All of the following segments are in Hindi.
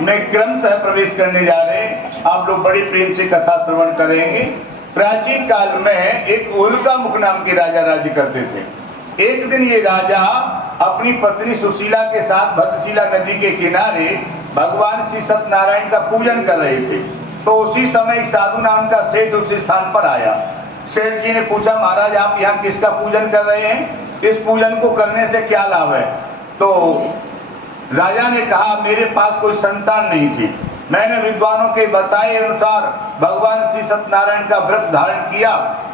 में क्रमशः प्रवेश करने जा रहे हैं। आप लोग बड़े प्रेम से कथा श्रवण करेंगे। प्राचीन काल में एक उल्कामुख नाम के राजा राज्य करते थे। एक दिन ये राजा अपनी पत्नी सुशीला के साथ भद्रशिला नदी के किनारे भगवान श्री सत्यनारायण का पूजन कर रहे थे। तो उसी समय एक साधु नाम का सेठ उस स्थान पर आया। सेठ जी ने पूछा, महाराज आप यहाँ किसका पूजन कर रहे हैं? इस पूजन को करने से क्या लाभ है? तो राजा ने कहा, मेरे पास कोई संतान नहीं थी। मैंने विद्वानों के बताए अनुसार भगवान श्री सत्यनारायण का व्रत धारण किया,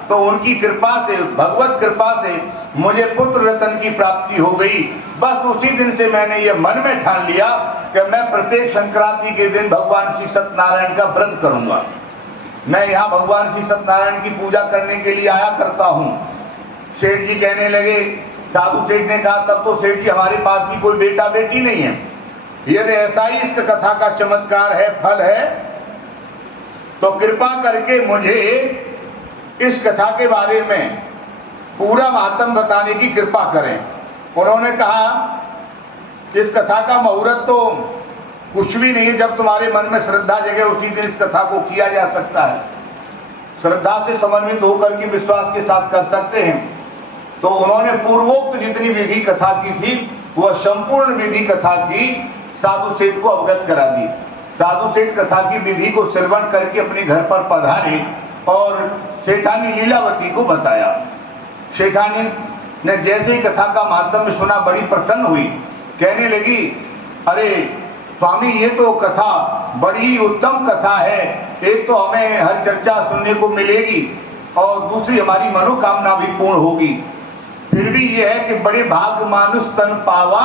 तो उनकी कृपा से, भगवत कृपा से मुझे पुत्र रत्न की प्राप्ति हो गई। बस उसी दिन से मैंने ये मन में ठान लिया कि मैं प्रत्येक संक्रांति के दिन भगवान श्री सत्यनारायण का व्रत करूंगा। मैं यहाँ भगवान श्री सत्यनारायण की पूजा करने के लिए आया करता हूँ। सेठ जी कहने लगे, साधु सेठ ने कहा, तब तो सेठ जी हमारे पास भी कोई बेटा बेटी नहीं है। यदि ऐसा ही इस कथा का चमत्कार है, फल है, तो कृपा करके मुझे इस कथा के बारे में पूरा महात्म बताने की कृपा करें। उन्होंने कहा, इस कथा का मुहूर्त तो कुछ भी नहीं है। जब तुम्हारे मन में श्रद्धा जगे उसी दिन इस कथा को किया जा सकता है। श्रद्धा से समन्वित होकर के विश्वास के साथ कर सकते हैं। तो उन्होंने पूर्वोक्त जितनी विधि कथा की थी वह संपूर्ण विधि कथा की साधु सेठ को अवगत करा दी। साधु सेठ कथा की विधि को श्रवण करके अपने घर पर पधारे और सेठानी लीलावती को बताया। सेठानी ने जैसे ही कथा का माध्यम सुना बड़ी प्रसन्न हुई। कहने लगी, अरे स्वामी, ये तो कथा बड़ी उत्तम कथा है। एक तो हमें हर चर्चा सुनने को मिलेगी और दूसरी हमारी मनोकामना भी पूर्ण होगी। फिर भी यह है कि बड़े भाग्य मानुष तन पावा,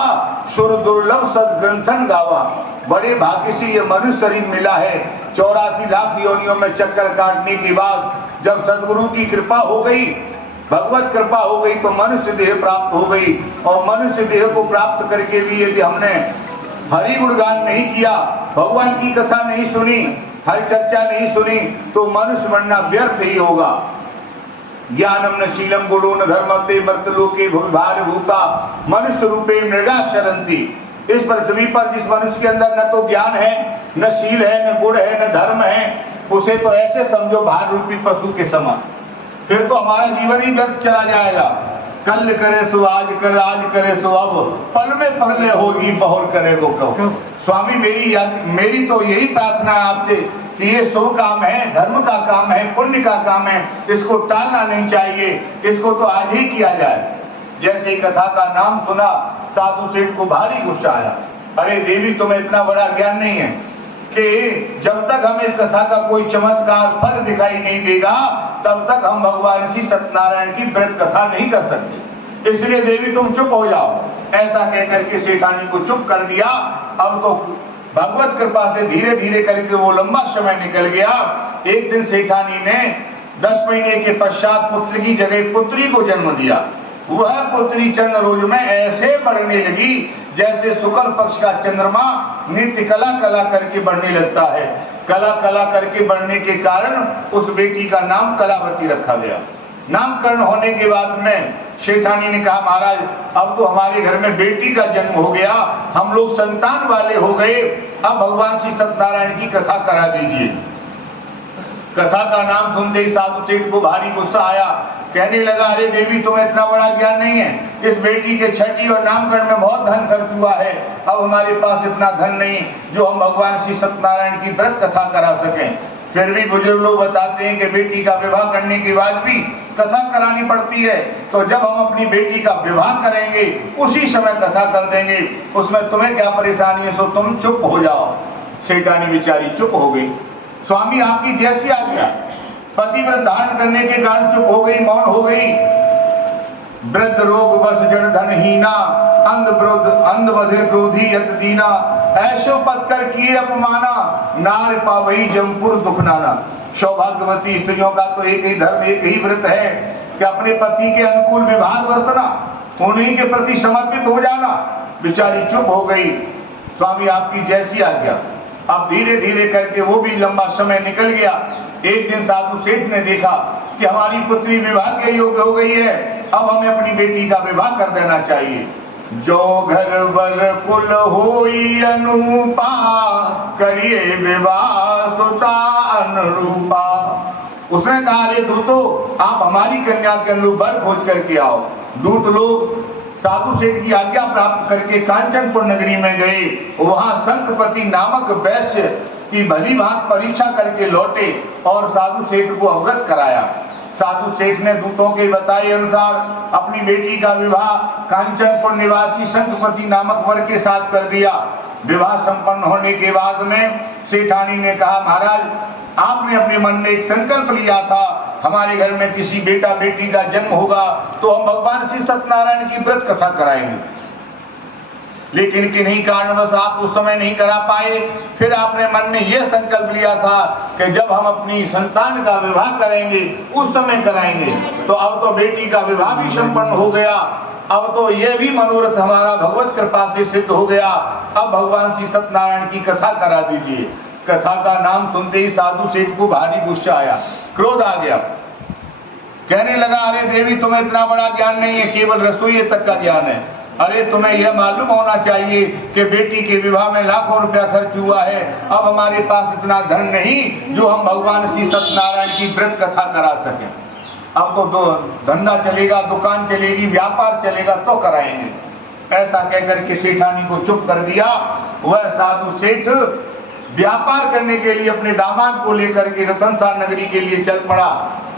सुर दुर्लभ सदग्रंथन गावा। बड़े भाग्य से ये मनुष्य शरीर मिला है। 84 लाख योनियों में चक्कर काटने के बाद जब सदगुरु की कृपा हो गई, भगवत कृपा हो गई, तो मनुष्य देह प्राप्त हो गई। और मनुष्य देह को प्राप्त करके भी यदि हमने हरि गुणगान नहीं किया, भगवान की कथा नहीं सुनी, हर चर्चा नहीं सुनी, तो मनुष्य बनना व्यर्थ ही होगा। ज्ञानम न शीलम गुणो न धर्मते मर्तलोके भूभार भूता मनुष्य रूपे मृगा शरंती। इस पृथ्वी पर जिस मनुष्य के अंदर न तो ज्ञान है, न शील है, न गुण है, न धर्म है, उसे तो ऐसे समझो भार रूपी पशु के समान। फिर तो हमारा जीवन ही व्यर्थ चला जाएगा। कल करे सो आज कर, आज करे सो अब, पल में पहले होगी बहुर करे वो कब। स्वामी मेरी तो यही प्रार्थना है आपसे कि ये शुभ काम है, धर्म का काम है, पुण्य का काम है, इसको टालना नहीं चाहिए, इसको तो आज ही किया जाए। जैसे कथा का नाम सुना, साधु सेठ को भारी गुस्सा आया। अरे देवी, तुम्हें इतना बड़ा ज्ञान नहीं है कि जब तक हमें इस कथा का कोई चमत्कार फल दिखाई नहीं देगा तब तक हम भगवान श्री सत्यनारायण की व्रत कथा नहीं कर सकते। इसलिए देवी तुम चुप हो जाओ। ऐसा कहकर के सेठानी को चुप कर दिया। अब तो भगवत कृपा से धीरे धीरे करके वो लंबा समय निकल गया। एक दिन सेठानी ने 10 महीने के पश्चात पुत्र की जगह पुत्री को जन्म दिया। वह पुत्री चंद्र रोज में ऐसे बढ़ने लगी जैसे शुक्ल पक्ष का चंद्रमा नित्य कला कला करके बढ़ने लगता है। कला कला करके बढ़ने के कारण उस बेटी का नाम कलावती रखा गया। नामकरण होने के बाद में सेठानी ने कहा, महाराज अब तो हमारे घर में बेटी का जन्म हो गया, हम लोग संतान वाले हो गए, अब भगवान श्री सत्यनारायण की कथा करा दीजिए। कथा का नाम सुनते ही साधु सेठ को भारी गुस्सा आया। कहने लगा, अरे देवी, तुम्हें इतना बड़ा ज्ञान नहीं है। इस बेटी के छठी और नामकरण में बहुत धन खर्च हुआ है। अब हमारे पास इतना धन नहीं जो हम भगवान श्री सत्यनारायण की व्रत कथा करा सकें। फिर भी बुजुर्ग लोग बताते हैं कि बेटी का विवाह करने के बाद भी कथा करानी पड़ती है। तो जब हम अपनी बेटी का विवाह करेंगे उसी समय कथा कर देंगे, उसमें तुम्हें क्या परेशानी है, सो तुम चुप हो जाओ। सेठानी बेचारी चुप हो गई। स्वामी आपकी जैसी आज्ञा। पतिव्रत धारण करने के कारण चुप हो गई, मौन हो गई। वृद्ध रोग बस जड़ धनहीना, अंध बधिर क्रोधी यत दीना, ऐशो पद कर किए अपमाना, नार पावई जमपुर दुख नाना। सौभाग्यवती स्त्रियों का तो एक ही धर्म, एक ही व्रत है कि अपने पति के अनुकूल व्यवहार बरतना, उन्हीं के प्रति समर्पित हो जाना। बेचारी चुप हो गई। स्वामी आपकी जैसी आज्ञा। अब धीरे धीरे करके वो भी लंबा समय निकल गया। एक दिन साधु सेठ ने देखा कि हमारी पुत्री विवाह के योग्य हो गई है, अब हमें अपनी बेटी का विवाह कर देना चाहिए। जो घर वर कुल होई अनुपा, करिए विवाह सुता अनुरूपा। उसने कहा, अरे दूतो, आप हमारी कन्या के अनुरूप वर खोज करके आओ। दूत लोग साधु सेठ की आज्ञा प्राप्त करके कांचनपुर नगरी में गए। वहां शंखपति नामक वैश्य की भली भांति परीक्षा करके लौटे और साधु सेठ को अवगत कराया। साधु सेठ ने दूतों के बताए अनुसार अपनी बेटी का विवाह कांचनपुर निवासी शंखपति नामक वर के साथ कर दिया। विवाह संपन्न होने के बाद में सेठानी ने कहा, महाराज, आपने अपने मन में एक संकल्प लिया था, हमारे घर में किसी बेटा बेटी का जन्म होगा तो हम भगवान श्री सत्यनारायण की व्रत कथा कराएंगे, लेकिन किन्हीं कारणवश आप उस समय नहीं करा पाए। फिर आपने मन में यह संकल्प लिया था कि जब हम अपनी संतान का विवाह करेंगे उस समय कराएंगे। तो अब तो बेटी का विवाह भी संपन्न हो गया, अब तो यह भी मनोरथ हमारा भगवत कृपा से सिद्ध हो गया। अब भगवान श्री सत्यनारायण की कथा करा दीजिए। कथा का नाम सुनते ही साधु सेठ को भारी गुस्सा आया, क्रोध आ गया। कहने लगा, अरे देवी, तुम्हें इतना बड़ा ज्ञान नहीं है, केवल रसोई तक का ज्ञान है। अरे तुम्हें यह मालूम होना चाहिए कि बेटी के विवाह में लाखों रुपया खर्च हुआ है। अब हमारे पास इतना धन नहीं जो हम भगवान श्री सत्यनारायण की व्रत कथा करा सकें। अब तो धंधा चलेगा, दुकान चलेगी, व्यापार चलेगा तो कराएंगे। ऐसा कहकर के सेठानी को चुप कर दिया। वह साधु सेठ व्यापार करने के लिए अपने दामाद को लेकर के रतनसार नगरी के लिए चल पड़ा।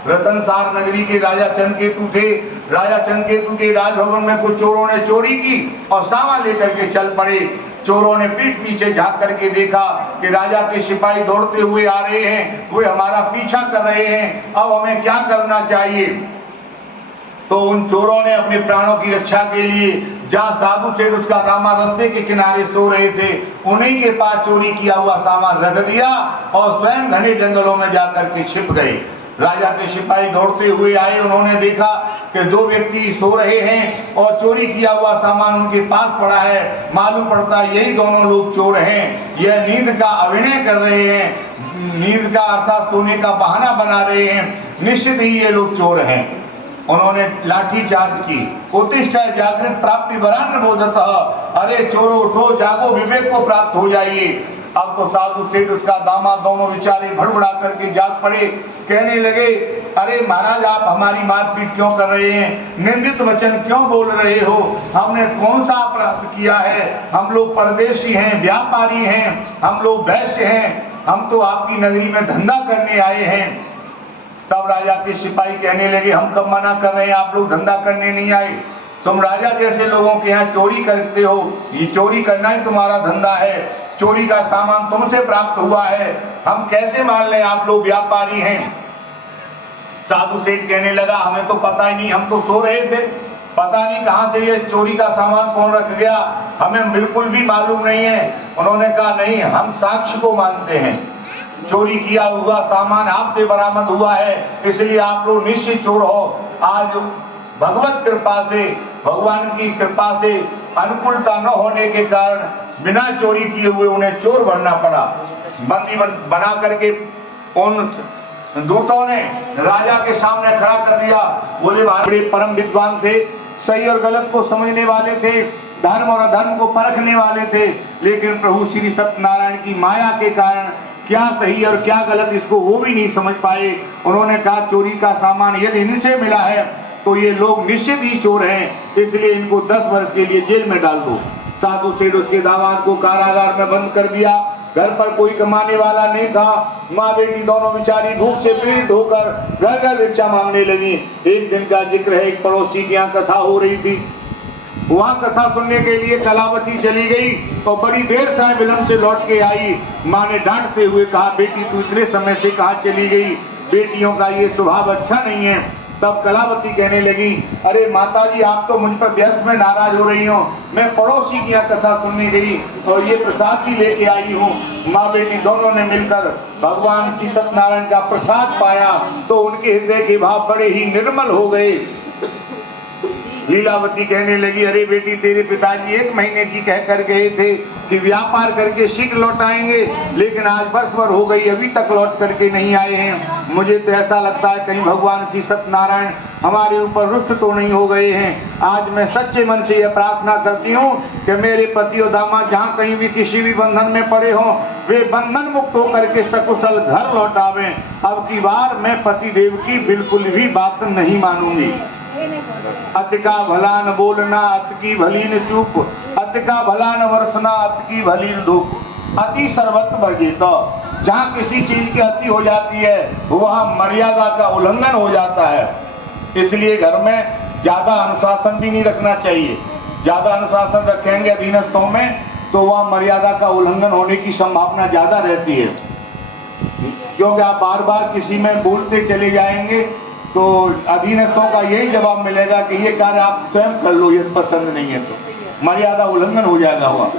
रतनसार नगरी के राजा चंद्रकेतु थे। राजा चंद्रकेतु के राजभवन में कुछ चोरों ने चोरी की और सामान लेकर के चल पड़े। चोरों ने पीठ पीछे झांक करके देखा कि राजा के सिपाही दौड़ते हुए आ रहे हैं, वे हमारा पीछा कर रहे हैं, अब हमें क्या करना चाहिए। तो उन चोरों ने अपने प्राणों की रक्षा के लिए जहाँ साधु सेठ उसका दामाद रास्ते के किनारे सो रहे थे, उन्हीं के पास चोरी किया हुआ सामान रख दिया और स्वयं घने जंगलों में जाकर के छिप गए। राजा के सिपाही दौड़ते हुए आए, उन्होंने देखा कि दो व्यक्ति सो रहे हैं और चोरी किया हुआ सामान उनके पास पड़ा है। मालूम पड़ता है यही दोनों लोग चोर हैं। यह नींद का अभिनय कर रहे हैं, नींद का अर्थात सोने का बहाना बना रहे हैं, निश्चित ही ये लोग चोर हैं। उन्होंने लाठी चार्ज की। उत्तिष्ठ जागृत प्राप्ति वरान्न बोधतः, अरे चोरों उठो, जागो, विवेक को प्राप्त हो जाइए। अब तो साधु सेठ उसका दामाद दोनों बेचारे भड़बड़ा करके जाग पड़े। कहने लगे, अरे महाराज, आप हमारी मारपीट क्यों कर रहे हैं, निंदित वचन क्यों बोल रहे हो, हमने कौन सा अपराध किया है, हम लोग परदेशी हैं, व्यापारी हैं, हम लोग वैश्य हैं, हम तो आपकी नगरी में धंधा करने आए हैं। तब राजा के सिपाही कहने लगे, हम कब मना कर रहे हैं, आप लोग धंधा करने नहीं आए, तुम राजा जैसे लोगों के यहाँ चोरी करते हो, ये चोरी करना ही तुम्हारा धंधा है, चोरी का सामान तुमसे प्राप्त हुआ है, हम कैसे मान लें आप लोग व्यापारी हैं। साधु सेठ कहने लगा, हमें तो पता ही नहीं, हम तो सो रहे थे, पता नहीं कहाँ से ये चोरी का सामान कौन रख गया, हमें बिल्कुल भी मालूम नहीं है। उन्होंने कहा, नहीं, हम साक्ष्य को मानते हैं, चोरी किया हुआ सामान आपसे बरामद हुआ है, इसलिए आप लोग निश्चित चोर हो। आज भगवत कृपा से, भगवान की कृपा से अनुकूलता न होने के कारण बिना चोरी किए हुए उन्हें चोर बनना पड़ा। बंदी बना करके उन दूतों ने राजा के सामने खड़ा कर दिया। बोले, बड़े परम विद्वान थे, सही और गलत को समझने वाले थे, धर्म और अधर्म को परखने वाले थे, लेकिन प्रभु श्री सत्यनारायण की माया के कारण क्या सही और क्या गलत इसको वो भी नहीं समझ पाए। उन्होंने कहा, चोरी का सामान यदि इनसे मिला है तो ये लोग निश्चित ही चोर हैं, इसलिए इनको 10 वर्ष के लिए जेल में डाल दो। साधु सेठ उसके दामाद को कारागार में बंद कर दिया। घर पर कोई कमाने वाला नहीं था। माँ बेटी दोनों बेचारी भूख से पीड़ित होकर घर घर भिक्षा मांगने लगी। एक दिन का जिक्र है, एक पड़ोसी के यहाँ कथा हो रही थी। वहां कथा सुनने के लिए कलावती चली गई तो बड़ी देर से विलंब से लौट के आई। माँ ने डांटते हुए कहा, बेटी तू इतने समय से कहाँ चली गई, बेटियों का ये स्वभाव अच्छा नहीं है। तब कलावती कहने लगी, अरे माताजी, आप तो मुझ पर व्यर्थ में नाराज हो रही हो, मैं पड़ोसी की यहाँ कथा सुनने गई और ये प्रसाद भी लेके आई हूँ। माँ बेटी दोनों ने मिलकर भगवान श्री सत्यनारायण का प्रसाद पाया तो उनके हृदय के भाव बड़े ही निर्मल हो गए। लीलावती कहने लगी, अरे बेटी तेरे पिताजी 1 महीने की कह कर गए थे कि व्यापार करके शीघ्र लौट आएंगे, लेकिन आज वर्ष भर हो गई अभी तक लौट करके नहीं आए हैं। मुझे तो ऐसा लगता है कहीं भगवान श्री सत्यनारायण हमारे ऊपर रुष्ट तो नहीं हो गए हैं। आज मैं सच्चे मन से यह प्रार्थना करती हूँ कि मेरे पति और दामाद जहाँ कहीं भी किसी भी बंधन में पड़े हों, वे बंधन मुक्त होकर के सकुशल घर लौट आवें। अब की बार मैं पति देव की बिल्कुल भी बात नहीं मानूंगी। अत का भला न बोलना, अत की भली न चूप, अत का भला न वर्षना, अत की भली न धूप। अति सर्वत्र वर्जित। जहाँ किसी चीज की अति हो जाती है वहाँ मर्यादा का उल्लंघन हो जाता है। इसलिए घर में ज्यादा अनुशासन भी नहीं रखना चाहिए। ज्यादा अनुशासन रखेंगे अधीनस्थों में तो वहाँ मर्यादा का उल्लंघन होने की संभावना ज्यादा रहती है, क्योंकि आप बार बार किसी में बोलते चले जाएंगे तो अधीनस्थों का यही जवाब मिलेगा कि ये कार्य आप स्वयं कर लो, यदि पसंद नहीं है तो। मर्यादा उल्लंघन हो जाएगा हुआ।